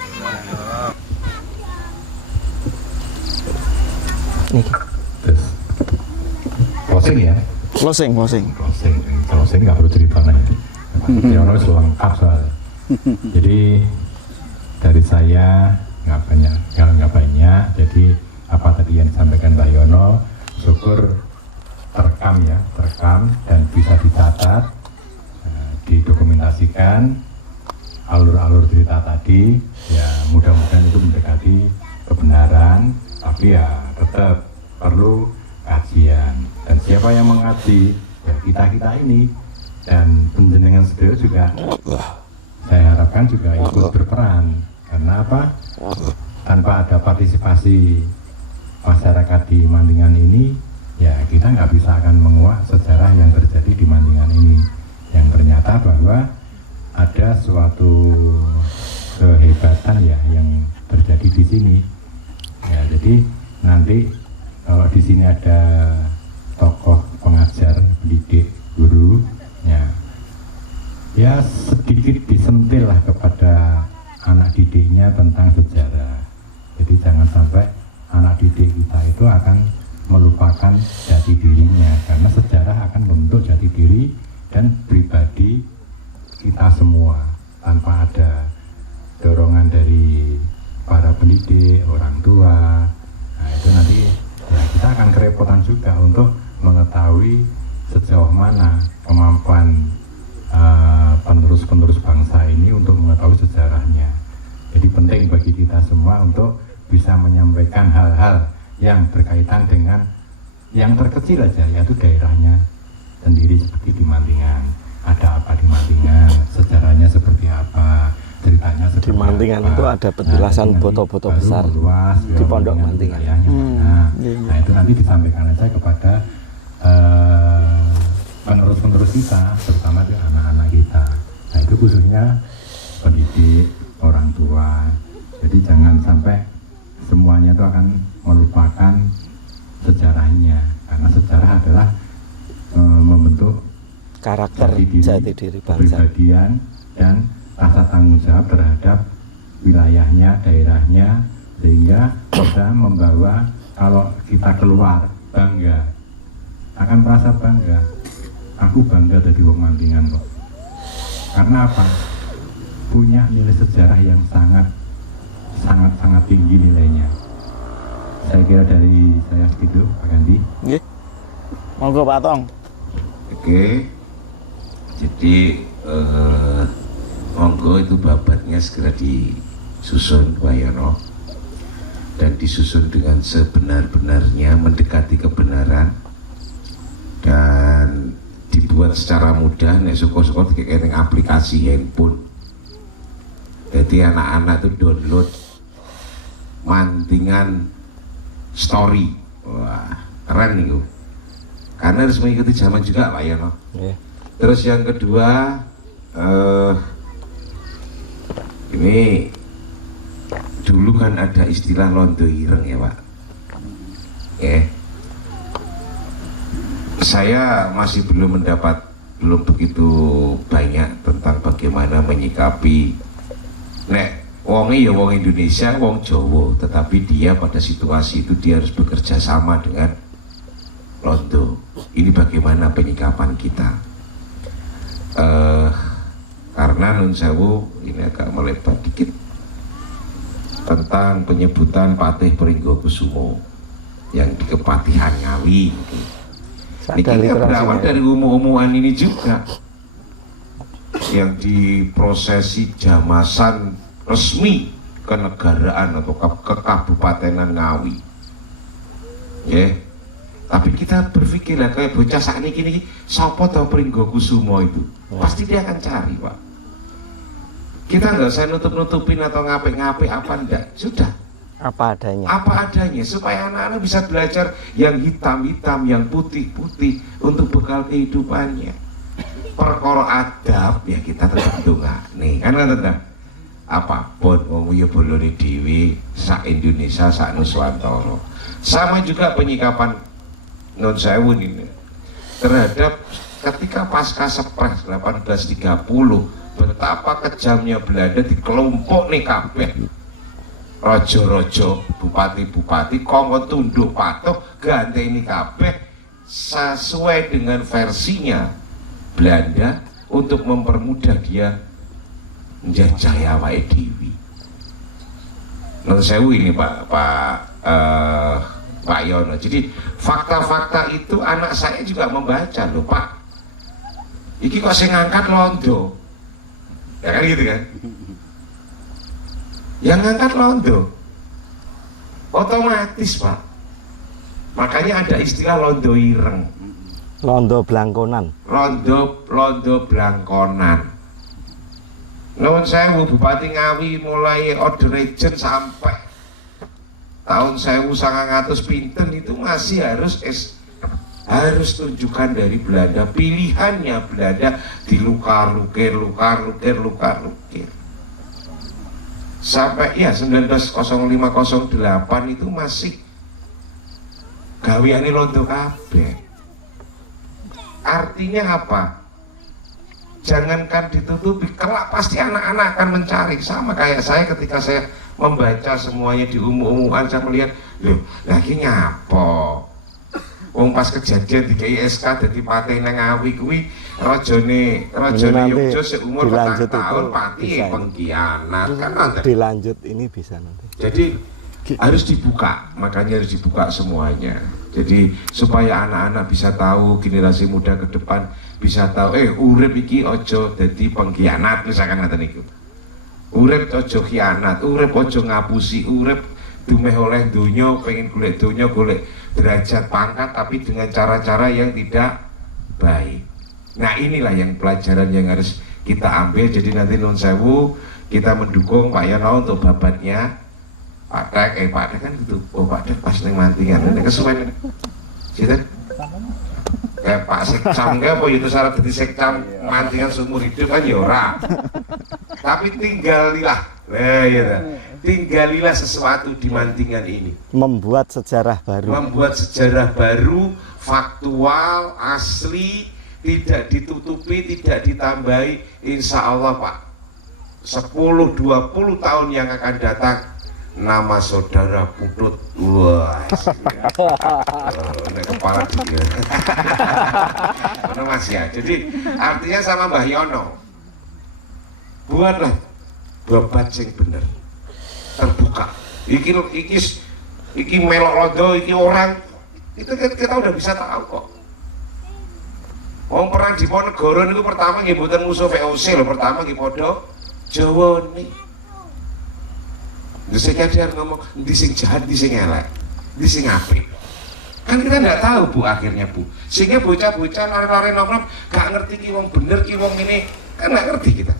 Closing ya? Closing. Closing nggak perlu cerita nih. Yono sudah lengkap soal. Jadi dari saya nggak banyak. Jadi apa tadi yang disampaikan Mbak Yono, syukur terekam dan bisa dicatat, didokumentasikan alur-alur cerita tadi. Ya mudah-mudahan itu mendekati kebenaran, tapi ya tetap perlu kajian. Dan siapa yang mengaji? Ya kita ini, dan penjenengan sendiri juga saya harapkan juga ikut berperan. Karena apa? Tanpa ada partisipasi masyarakat di Mantingan ini, ya kita nggak bisa akan menguak sejarah yang terjadi di Mantingan ini, yang ternyata bahwa ada suatu kehebatan ya yang terjadi di sini. Ya, jadi nanti kalau di sini ada tokoh pengajar, pendidik, guru, ya sedikit disentil lah kepada anak didiknya tentang sejarah. Jadi jangan sampai anak didik kita itu akan melupakan jati dirinya, karena sejarah akan membentuk jati diri dan pribadi kita semua tanpa ada dorongan dari para pendidik, orang tua. Nah itu nanti ya kita akan kerepotan juga untuk mengetahui sejauh mana kemampuan penerus-penerus bangsa ini untuk mengetahui sejarahnya. Jadi penting bagi kita semua untuk bisa menyampaikan hal-hal yang berkaitan dengan yang terkecil aja, yaitu daerahnya sendiri, seperti di Mantingan. Ada apa di Mantingan, sejarahnya seperti apa, ceritanya seperti di Mantingan apa. Itu ada petilasan boto-boto besar luas, di Pondok Mantingan. Nah itu nanti disampaikan aja kepada penerus-penerus kita, terutama di anak-anak kita. Nah itu khususnya pendidik, orang tua. Jadi jangan sampai semuanya itu akan melupakan sejarahnya, karena sejarah adalah membentuk karakter jati diri bangsa, kepribadian dan rasa tanggung jawab terhadap wilayahnya, daerahnya, sehingga bisa membawa, kalau kita keluar bangga, akan merasa bangga. Aku bangga dari wong Mantingan kok. Karena apa? Punya nilai sejarah yang sangat tinggi nilainya. Saya kira dari saya segitu, Pak Gandhi. Nggih. Monggo Pak Tong. Oke, jadi monggo itu babatnya segera disusun Pak Yono, dan disusun dengan sebenar-benarnya, mendekati kebenaran, dan dibuat secara mudah. Nek suka-suka kayak aplikasi handphone, jadi anak-anak itu download mantingan story. Wah, keren nih, karena harus mengikuti zaman juga Pak Yono. Terus yang kedua, ini dulu kan ada istilah londo ireng ya Pak. Saya masih belum begitu banyak tentang bagaimana menyikapi nek wonge ya wong Indonesia, wong Jawa, tetapi dia pada situasi itu dia harus bekerja sama dengan londo. Ini bagaimana penyikapan kita? Karena nun sewu ini agak melebar dikit tentang penyebutan Patih Pringgokusumo yang di Kepatihan Ngawi. Ini kita berawal dari umuman ini juga, yang diprosesi jamasan resmi kenegaraan atau kekabupatenan Ngawi. Tapi kita berpikir lah kayak bocah saat ini sapa tau Pringgokusumo itu, pasti dia akan cari Pak. Kita nggak usah nutup-nutupin atau ngapik-ngapik apa enggak, sudah apa adanya, supaya anak-anak bisa belajar yang hitam-hitam, yang putih-putih untuk bekal kehidupannya. Perkara adab ya kita tetap donga nih, kan tetap apa pun wong ya bolone dhewe sak Indonesia sak Nuswantara. Sama juga penyikapan non sewu ini terhadap ketika pasca Sepres 1830, betapa kejamnya Belanda di kelompok nih kabeh, rojo-rojo, bupati-bupati, kongkon tunduk patuh ganteni kabeh sesuai dengan versinya Belanda untuk mempermudah dia menjajah awake dhewe. Non sewu ini Pak Yono. Jadi fakta-fakta itu anak saya juga membaca loh Pak. Iki kok sing ngangkat londo, ya kan gitu kan? Yang ngangkat londo, otomatis Pak. Makanya ada istilah londo ireng, londo blangkonan, londo blangkonan. Nuwun sewu Bupati Ngawi mulai order agent sampai tahun 1900 pinten itu masih harus tunjukkan dari Belanda, pilihannya Belanda dilukar-lukir sampai ya 1905-08 itu masih gaweane londo kabeh. Artinya apa? Jangankan ditutupi, kelak pasti anak-anak akan mencari. Sama kayak saya ketika saya membaca semuanya di umum-umuman, saya melihat loh lagi ngapo wong pas kejadian di KISK dadi patih nang Ngawi kuwi rajane Yogyo seumur 4 tahun pati pengkhianat kan nanti dilanjut ini bisa nanti. Jadi harus dibuka, makanya harus dibuka semuanya. Jadi supaya anak-anak bisa tahu, generasi muda ke depan bisa tahu urip iki ojo dadi pengkhianat misalkan ngoten niku. Urip ojo khianat, urip ojo ngapusi, urip dumeh oleh donya, pengen golek donya, golek derajat pangkat tapi dengan cara-cara yang tidak baik. Nah inilah yang pelajaran yang harus kita ambil. Jadi nanti nun sewu kita mendukung Pak Yono untuk babatnya Pak Dek kan gitu. Oh Pak Dek pas neng mantingan, ini kesuwen gitu. Pak Sekcam apa itu syarat jadi Sekcam mantingan seumur hidup kan ya ora. Tapi tinggalilah, tinggalilah sesuatu di mantingan ini. Membuat sejarah baru, faktual, asli, tidak ditutupi, tidak ditambahi. Insya Allah Pak, 10-20 tahun yang akan datang, nama saudara Putut, wah, ini kepala dia. Mana Mas ya? Jadi artinya sama Mbah Yono, buatlah babat sing bener, terbuka. Iki melok londo, iki orang, itu kita udah bisa tahu kok. Wong perang Diponegoro niku pertama nggih mboten musuh VOC lho, pertama nggih padha Jawa nih. Lha sing kadang ngomong ndi sing jahat, ndi sing elek, ndi sing apik. Kan kita nggak tahu Bu akhirnya Bu. Sehingga bocah-bocah lari-lari nongkrong gak ngerti ki wong bener ki wong ini, kan nggak ngerti kita.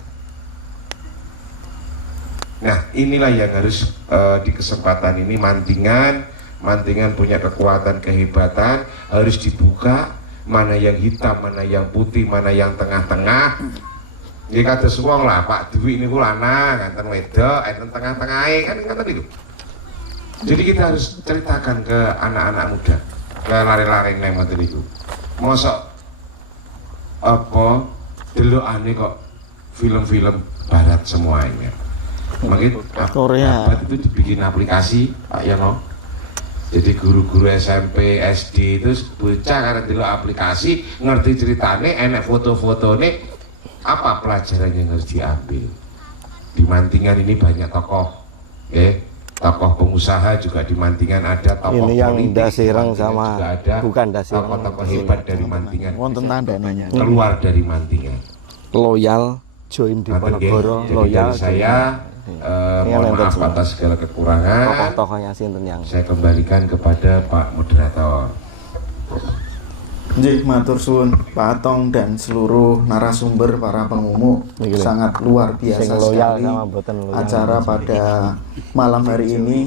Nah, inilah yang harus di kesempatan ini mantingan punya kekuatan kehebatan, harus dibuka mana yang hitam, mana yang putih, mana yang tengah-tengah. Jadi kata semua lah Pak Dwi ini lanang, kanten wedok, enten tengah-tengahe kan kata itu. Jadi kita harus ceritakan ke anak-anak muda, ke lari-lari yang ngoten itu. Mosok apa delokane kok film-film barat semuanya. Mungkin Korea itu dibikin aplikasi Pak Yono. Jadi guru-guru SMP, SD itu bocah karena delok aplikasi ngerti ceritane, enek foto-fotone, apa pelajaran yang harus diambil. Di Mantingan ini banyak tokoh, tokoh pengusaha juga di Mantingan ada, tokoh ini yang politik Dasireng di Mantingan sama juga ada, bukan Dasireng, tokoh-tokoh hebat dari Mantingan wonten tandanya. keluar dari Mantingan. loyal join Diponegoro, Jadi loyal dari saya mohon maaf atas segala kekurangan. tokoh-tokohnya sinten yang Saya kembalikan kepada Pak Moderator. Nggih, matur suwun Pak Atong dan seluruh narasumber para pengumum. Nggih. Sangat luar biasa sing loyal sekali sama boten loyal. acara pada malam hari ini.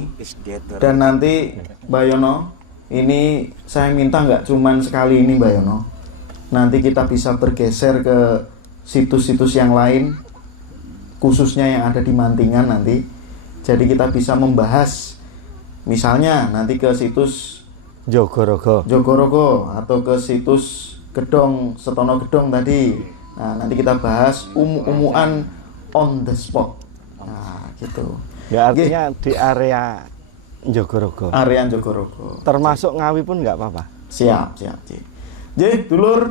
Dan nanti Mbak Yono, ini saya minta nggak cuman sekali ini Mbak Yono. Nanti kita bisa bergeser ke situs-situs yang lain, khususnya yang ada di Mantingan nanti. Jadi kita bisa membahas misalnya nanti ke situs Jogorogo atau ke situs Gedong Setono Gedong tadi. Nah, nanti kita bahas umuan on the spot. Nah, gitu. ya artinya di area Jogorogo. Area Jogorogo. Termasuk Ngawi pun nggak apa-apa. Siap. Jadi, dulur,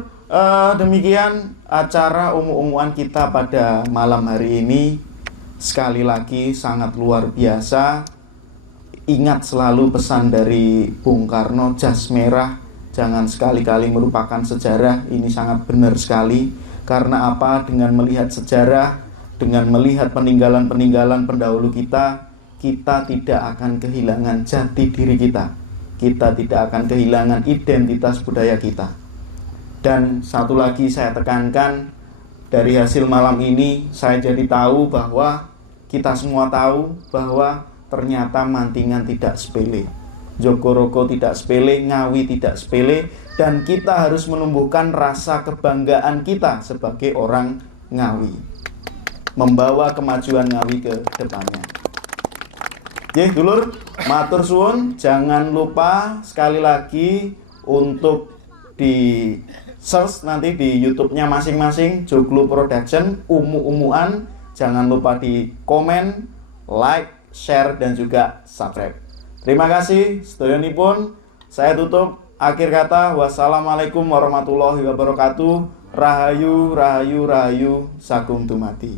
demikian acara umuan kita pada malam hari ini. Sekali lagi sangat luar biasa. Ingat selalu pesan dari Bung Karno, jas merah jangan sekali-kali merupakan sejarah. Ini sangat benar sekali. Karena apa? Dengan melihat sejarah, dengan melihat peninggalan-peninggalan pendahulu kita, kita tidak akan kehilangan jati diri kita. Kita tidak akan kehilangan identitas budaya kita. Dan satu lagi saya tekankan, dari hasil malam ini saya jadi tahu bahwa kita semua tahu bahwa ternyata Mantingan tidak sepele, Jogorogo tidak sepele, Ngawi tidak sepele, dan kita harus menumbuhkan rasa kebanggaan kita sebagai orang Ngawi, membawa kemajuan Ngawi ke depannya. Dulur, matur suwun, jangan lupa sekali lagi untuk di search nanti di YouTube-nya masing-masing Joglo Production umuan. Jangan lupa di komen, like, share, dan juga subscribe. Terima kasih sedayonipun. Saya tutup akhir kata. Wassalamualaikum warahmatullahi wabarakatuh. Rahayu, rahayu, rahayu, sakum dumadi.